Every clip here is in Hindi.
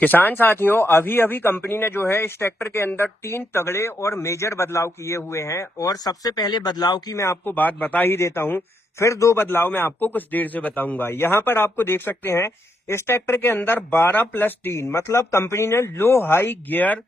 किसान साथियों, अभी अभी कंपनी ने जो है इस ट्रैक्टर के अंदर 3 तगड़े और मेजर बदलाव किए हुए हैं। और सबसे पहले बदलाव की मैं आपको बात बता ही देता हूं, फिर 2 बदलाव मैं आपको कुछ देर से बताऊंगा। यहां पर आपको देख सकते हैं इस ट्रैक्टर के अंदर 12+3 मतलब कंपनी ने लो हाई गियर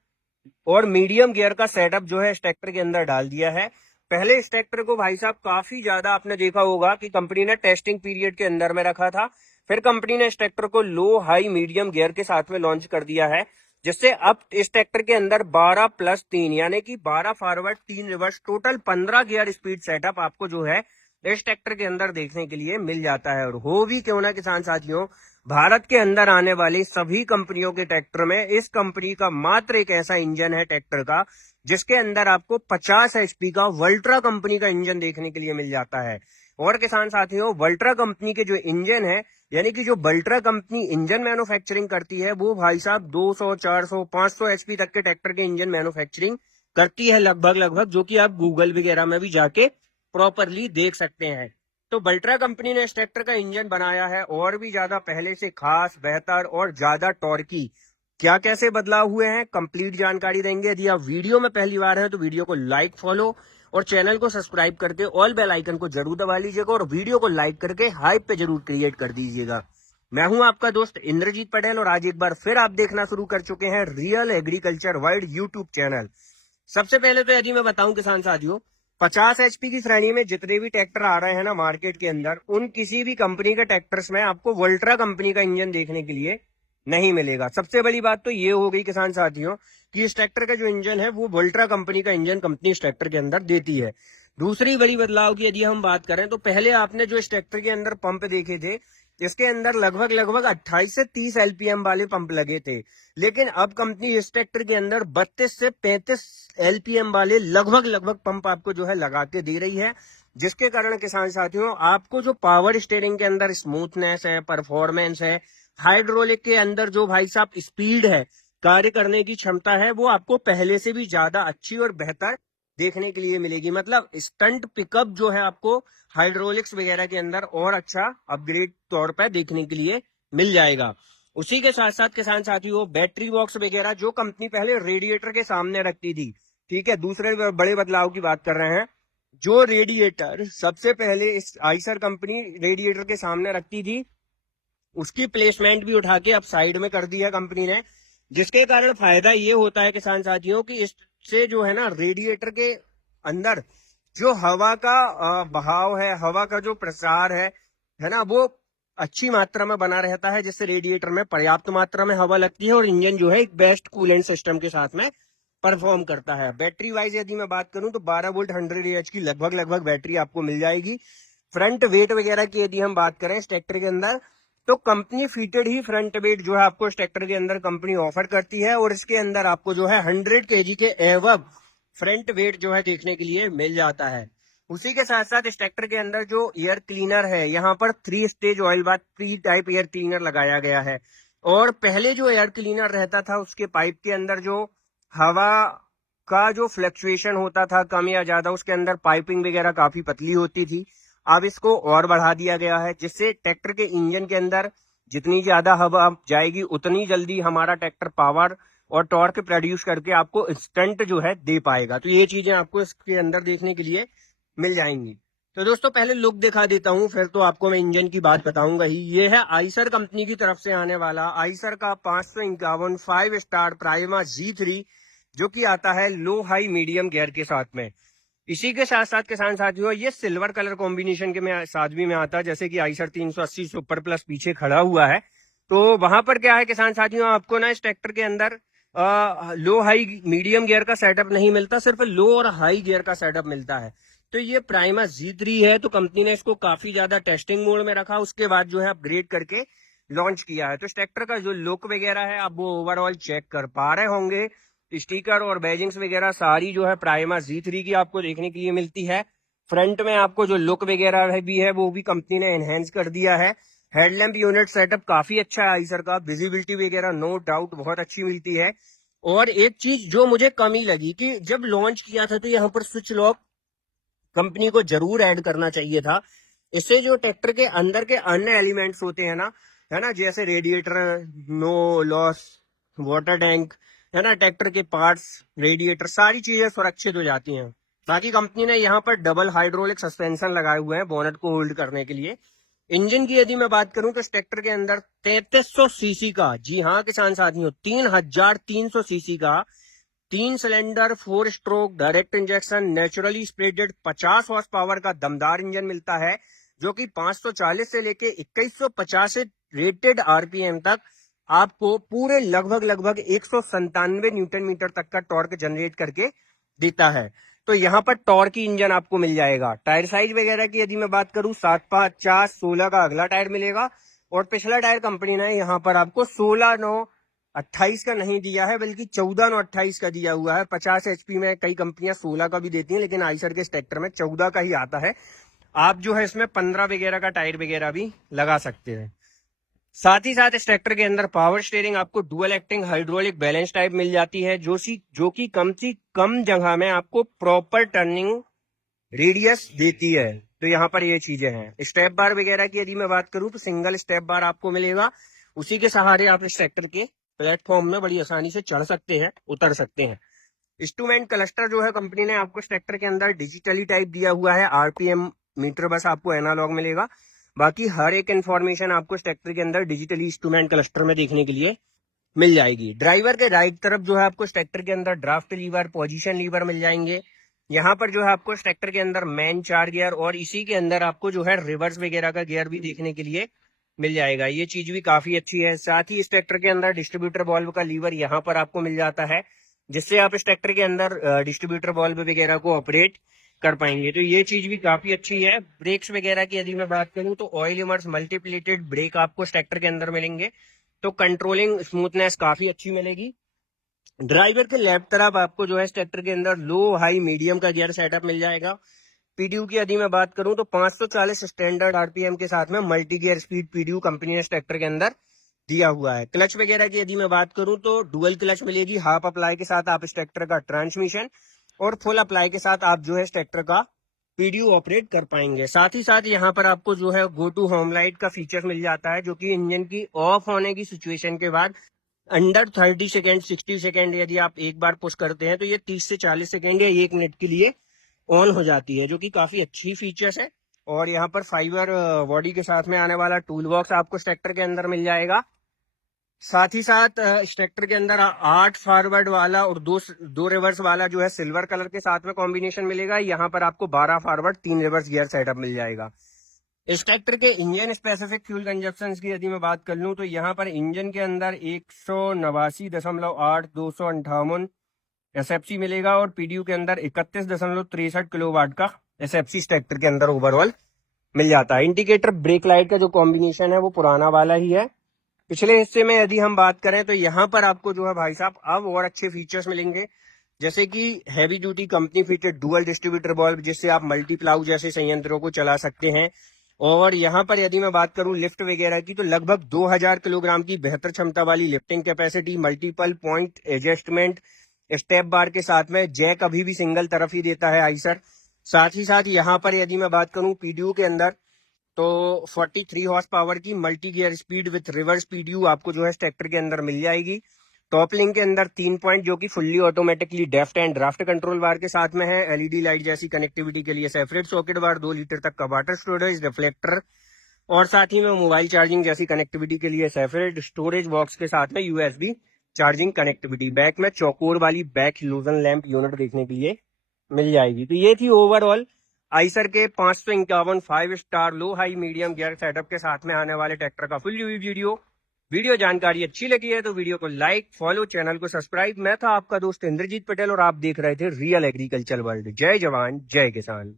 और मीडियम गियर का सेटअप जो है इस ट्रैक्टर के अंदर डाल दिया है। पहले इस ट्रैक्टर को भाई साहब काफी ज्यादा आपने देखा होगा कि कंपनी ने टेस्टिंग पीरियड के अंदर में रखा था, फिर कंपनी ने इस ट्रैक्टर को लो हाई मीडियम गियर के साथ में लॉन्च कर दिया है, जिससे अब इस ट्रैक्टर के अंदर 12+3 यानी कि 12 forward 3 reverse total 15 gear speed setup आपको जो है इस ट्रैक्टर के अंदर देखने के लिए मिल जाता है। और हो भी क्यों ना किसान साथियों, भारत के अंदर आने वाली सभी कंपनियों के ट्रैक्टर में इस कंपनी का मात्र एक ऐसा इंजन है ट्रैक्टर का जिसके अंदर आपको 50 एचपी का वल्ट्रा कंपनी का इंजन देखने के लिए मिल जाता है। और किसान साथियों, वल्ट्रा कंपनी के जो इंजन है यानी कि जो वल्ट्रा कंपनी इंजन मैन्युफैक्चरिंग करती है वो भाई साहब 200, 400, 500 एचपी तक के ट्रैक्टर के इंजन मैन्युफैक्चरिंग करती है लगभग, जो कि आप गूगल वगैरह में भी जाके प्रॉपरली देख सकते हैं। तो वल्ट्रा कंपनी ने इस ट्रैक्टर का इंजन बनाया है और भी ज्यादा पहले से खास, बेहतर और ज्यादा टॉर्की। क्या कैसे बदलाव हुए हैं कंप्लीट जानकारी देंगे। यदि आप वीडियो में पहली बार है तो वीडियो को लाइक, फॉलो और चैनल को सब्सक्राइब करके ऑल बेल आइकन को जरूर दबा लीजिएगा और वीडियो को लाइक करके हाइप पे जरूर क्रिएट कर दीजिएगा। मैं हूं आपका दोस्त इंद्रजीत पटेल और आज एक बार फिर आप देखना शुरू कर चुके हैं real agriculture world YouTube channel. सबसे पहले तो यदि मैं बताऊं किसान साथियों, 50 एचपी की श्रेणी में जितने भी ट्रैक्टर आ रहे हैं ना मार्केट के अंदर, उन किसी भी कंपनी के ट्रैक्टर्स में आपको वल्ट्रा कंपनी का इंजन देखने के लिए नहीं मिलेगा। सबसे बड़ी बात तो ये हो गई किसान साथियों कि इस ट्रैक्टर का जो इंजन है वो वल्ट्रा कंपनी का इंजन कंपनी इस ट्रैक्टर के अंदर देती है। दूसरी बड़ी बदलाव की यदि हम बात करें तो पहले आपने जो इस ट्रैक्टर के अंदर पंप देखे थे, इसके अंदर लगभग 28 से 30 एलपीएम वाले पंप लगे थे, लेकिन अब कंपनी इस ट्रैक्टर के अंदर 32 से 35 एलपीएम वाले लगभग पंप आपको जो है लगा के दे रही है, जिसके कारण किसान साथियों आपको जो पावर स्टीयरिंग के अंदर स्मूथनेस है, परफॉर्मेंस है, हाइड्रोलिक के अंदर जो भाई साहब स्पीड है, कार्य करने की क्षमता है, वो आपको पहले से भी ज्यादा अच्छी और बेहतर देखने के लिए मिलेगी। मतलब स्टंट पिकअप जो है आपको हाइड्रोलिक्स वगैरह के अंदर और अच्छा अपग्रेड तौर पर देखने के लिए मिल जाएगा। उसी के साथ साथ किसान साथियों, बैटरी बॉक्स वगैरह जो कंपनी पहले रेडिएटर के सामने रखती थी, ठीक है, दूसरे बड़े बदलाव की बात कर रहे हैं। जो रेडिएटर सबसे पहले इस आइसर कंपनी रेडिएटर के सामने रखती थी, उसकी प्लेसमेंट भी उठा के अब साइड में कर दिया कंपनी ने, जिसके कारण फायदा ये होता है किसान साथियों कि इससे जो है ना रेडिएटर के अंदर जो हवा का बहाव है, हवा का जो प्रसार है ना, वो अच्छी मात्रा में बना रहता है, जिससे रेडिएटर में पर्याप्त मात्रा में हवा लगती है और इंजन जो है एक बेस्ट कूलेंट सिस्टम के साथ में परफॉर्म करता है। बैटरी वाइज यदि मैं बात करूं तो 12 वोल्ट 100 एच की लगभग बैटरी आपको मिल जाएगी। फ्रंट वेट वगैरह की यदि हम बात करें इस ट्रैक्टर के अंदर, तो कंपनी फीटेड ही फ्रंट वेट जो है आपको इस ट्रैक्टर के अंदर कंपनी ऑफर करती है और इसके अंदर आपको जो है 100 केजी के एवब फ्रंट वेट जो है देखने के लिए मिल जाता है। उसी के साथ साथ इस ट्रैक्टर के अंदर जो एयर क्लीनर है, यहाँ पर 3 stage oil bath 3 type air cleaner लगाया गया है। और पहले जो एयर क्लीनर रहता था उसके पाइप के अंदर जो हवा का जो फ्लक्चुएशन होता था कम या ज्यादा, उसके अंदर पाइपिंग वगैरह काफी पतली होती थी। अब इसको और बढ़ा दिया गया है, जिससे ट्रैक्टर के इंजन के अंदर जितनी ज्यादा हवा जाएगी उतनी जल्दी हमारा ट्रैक्टर पावर और टॉर्क प्रोड्यूस करके आपको इंस्टेंट जो है दे पाएगा। तो ये चीजें आपको इसके अंदर देखने के लिए मिल जाएंगी। तो दोस्तों पहले लुक दिखा देता हूं, फिर तो आपको मैं इंजन की बात बताऊंगा ही। ये है आइसर कंपनी की तरफ से आने वाला आइसर का 551 5 स्टार प्राइमा G3, जो कि आता है लो हाई मीडियम गियर के साथ में। इसी के साथ साथ किसान साथियों, ये सिल्वर कलर कॉम्बिनेशन के में साथ भी में आता है, जैसे कि आइसर 380 सुपर प्लस पीछे खड़ा हुआ है। तो वहां पर क्या है किसान साथियों, आपको ना इस ट्रैक्टर के अंदर लो हाई मीडियम गियर का सेटअप नहीं मिलता, सिर्फ लो और हाई गियर का सेटअप मिलता है। तो ये प्राइमा G3 है, तो कंपनी ने इसको काफी ज्यादा टेस्टिंग मोड में रखा, उसके बाद जो है अपग्रेड करके लॉन्च किया है। तो इस ट्रैक्टर का जो लुक वगैरह है आप वो ओवरऑल चेक कर पा रहे होंगे। स्टिकर और बैजिंग्स वगैरह सारी जो है प्राइमा G3 की आपको देखने के लिए मिलती है। फ्रंट में आपको जो लुक वगैरह भी है वो भी कंपनी ने एनहेंस कर दिया है। हेडलैम्प यूनिट सेटअप काफी अच्छा है आइसर का, विजिबिलिटी वगैरह नो डाउट बहुत अच्छी मिलती है। और एक चीज जो मुझे कमी लगी कि जब लॉन्च किया था तो यहाँ पर स्विच लॉक कंपनी को जरूर ऐड करना चाहिए था। इससे जो ट्रैक्टर के अंदर के अन्य एलिमेंट्स होते हैं ना, है ना, जैसे radiator no loss, water tank, है ना, ट्रैक्टर के पार्ट्स, रेडिएटर, सारी चीजें सुरक्षित हो जाती हैं। बाकी कंपनी ने यहाँ पर डबल हाइड्रोलिक सस्पेंशन लगाए हुए हैं बोनट को होल्ड करने के लिए। इंजन की यदि मैं बात करूं तो इस ट्रैक्टर के अंदर 3300 सीसी का, जी हाँ किसान साथियों, 3300 सीसी का 3 cylinder 4 stroke direct injection naturally spreaded 50 horse power का दमदार इंजन मिलता है, जो कि 540 से लेके 2150 रेटेड आरपीएम तक आपको पूरे लगभग 197 न्यूटन मीटर तक का टॉर्क जनरेट करके देता है। तो यहाँ पर टॉर्की इंजन आपको मिल जाएगा। टायर साइज वगैरह की यदि मैं बात करूं 7/5 16 का अगला टायर मिलेगा, और पिछला टायर कंपनी ने यहाँ पर आपको 16/9/28 का नहीं दिया है, बल्कि 14/9/28 का दिया हुआ है। 50 HP में कई कंपनियां 16 का भी देती हैं, लेकिन आइसर के ट्रैक्टर में 14 का ही आता है। आप जो है इसमें 15 वगैरह का टायर वगैरह भी लगा सकते हैं। साथ ही साथ इस ट्रैक्टर के अंदर पावर स्टीयरिंग आपको dual acting hydraulic balance type मिल जाती है, जो कि कम से कम जगह में आपको प्रॉपर टर्निंग रेडियस देती है। तो यहाँ पर ये चीजें हैं। स्टेप बार वगैरह की यदि मैं बात करूं तो सिंगल स्टेप बार आपको मिलेगा, उसी के सहारे आप इस ट्रैक्टर के प्लेटफॉर्म में बड़ी आसानी से चढ़ सकते हैं, उतर सकते हैं। इंस्ट्रूमेंट क्लस्टर जो है कंपनी ने आपको इस ट्रैक्टर के अंदर डिजिटली टाइप दिया हुआ है। आरपीएम मीटर बस आपको एनालॉग मिलेगा, बाकी हर एक इन्फॉर्मेशन आपको इस ट्रैक्टर के अंदर डिजिटली इंस्ट्रूमेंट क्लस्टर में देखने के लिए मिल जाएगी। ड्राइवर के राइट तरफ जो है आपको इस ट्रैक्टर के अंदर ड्राफ्ट लीवर, पोजीशन लीवर मिल जाएंगे। यहाँ पर जो है आपको इस ट्रैक्टर के अंदर मैन 4 गियर, और इसी के अंदर आपको जो है रिवर्स वगैरह का गियर भी देखने के लिए मिल जाएगा। ये चीज भी काफी अच्छी है। साथ ही इस ट्रैक्टर के अंदर डिस्ट्रीब्यूटर बॉल्व का लीवर यहाँ पर आपको मिल जाता है, जिससे आप इस ट्रैक्टर के अंदर डिस्ट्रीब्यूटर बॉल्व वगैरह को ऑपरेट कर पाएंगे। तो ये चीज भी काफी अच्छी है। ब्रेक्स वगैरह की यदि मैं बात करूं तो ऑयल इमर्स मल्टीप्लेटेड ब्रेक आपको इस ट्रैक्टर के अंदर मिलेंगे, तो कंट्रोलिंग स्मूथनेस काफी अच्छी मिलेगी। ड्राइवर के लेफ्ट तरफ आपको जो है इस ट्रैक्टर के अंदर लो हाई मीडियम का गियर सेटअप मिल जाएगा। पीडीयू की यदि मैं बात करूं तो 540 स्टैंडर्ड आरपीएम के साथ में multi gear speed PDU company ने इस ट्रैक्टर के अंदर दिया हुआ है। क्लच वगैरह की यदि मैं बात करूं तो डुअल क्लच मिलेगी। हाफ अप्लाई के साथ आप इस ट्रैक्टर का ट्रांसमिशन, और फुल अप्लाई के साथ आप जो है इस ट्रैक्टर का पीडीयू ऑपरेट कर पाएंगे। साथ ही साथ यहाँ पर आपको जो है गो टू होम लाइट का फीचर मिल जाता है, जो कि इंजन की ऑफ होने की सिचुएशन के बाद अंडर 30 सेकेंड 60 सेकेंड यदि आप एक बार पुश करते हैं तो ये 30 से 40 सेकेंड या 1 मिनट के लिए ऑन हो जाती है, जो कि काफी अच्छी फीचर्स है। और यहाँ पर फाइबर बॉडी के साथ में आने वाला टूल बॉक्स आपको इस ट्रैक्टर के अंदर मिल जाएगा। साथ ही साथ इस ट्रैक्टर के अंदर 8 फॉरवर्ड वाला और दो रिवर्स वाला जो है सिल्वर कलर के साथ में कॉम्बिनेशन मिलेगा। यहाँ पर आपको 12 फॉरवर्ड 3 रिवर्स गियर सेटअप मिल जाएगा। इस ट्रैक्टर के इंजन स्पेसिफिक फ्यूल कंजप्शन की यदि मैं बात कर लूं तो यहाँ पर इंजन के अंदर 189.8 258 एसएफसी मिलेगा, और पीडीयू के अंदर 31.63 किलोवाट का एसएफसी इस ट्रैक्टर के अंदर ओवरऑल मिल जाता है। इंडिकेटर ब्रेक लाइट का जो कॉम्बिनेशन है वो पुराना वाला ही है। पिछले हिस्से में यदि हम बात करें तो यहाँ पर आपको जो है भाई साहब अब और अच्छे फीचर्स मिलेंगे, जैसे कि heavy duty company fitted dual distributor bulb, जिससे आप मल्टीप्लाउ जैसे संयंत्रों को चला सकते हैं। और यहाँ पर यदि मैं बात करूं लिफ्ट वगैरह की तो लगभग 2000 किलोग्राम की बेहतर क्षमता वाली lifting capacity, multiple point adjustment, step बार के साथ में जैक अभी भी सिंगल तरफ ही देता है आइसर। साथ ही साथ यहाँ पर यदि मैं बात करूं पीडीयू के अंदर तो 43 हॉर्स पावर की multi gear speed with reverse PDU आपको जो है ट्रैक्टर के अंदर मिल जाएगी। टॉप लिंक के अंदर 3 पॉइंट जो कि fully automatically depth and draft control bar के साथ में है। एलईडी लाइट जैसी कनेक्टिविटी के लिए सेपरेट सॉकेट बार, 2 लीटर तक का वाटर स्टोरेज, रिफ्लेक्टर, और साथ ही में मोबाइल चार्जिंग जैसी कनेक्टिविटी के लिए सेपरेट स्टोरेज बॉक्स के साथ में यूएसबी चार्जिंग कनेक्टिविटी। बैक में चौकोर वाली बैक हेलोजन लैंप यूनिट देखने के लिए मिल जाएगी। तो ये थी ओवरऑल आइसर के 551 5 स्टार लो हाई मीडियम गियर सेटअप के साथ में आने वाले ट्रैक्टर का फुल वीडियो जानकारी अच्छी लगी है तो वीडियो को लाइक, फॉलो, चैनल को सब्सक्राइब। मैं था आपका दोस्त इंद्रजीत पटेल और आप देख रहे थे रियल एग्रीकल्चर वर्ल्ड। जय जवान जय किसान।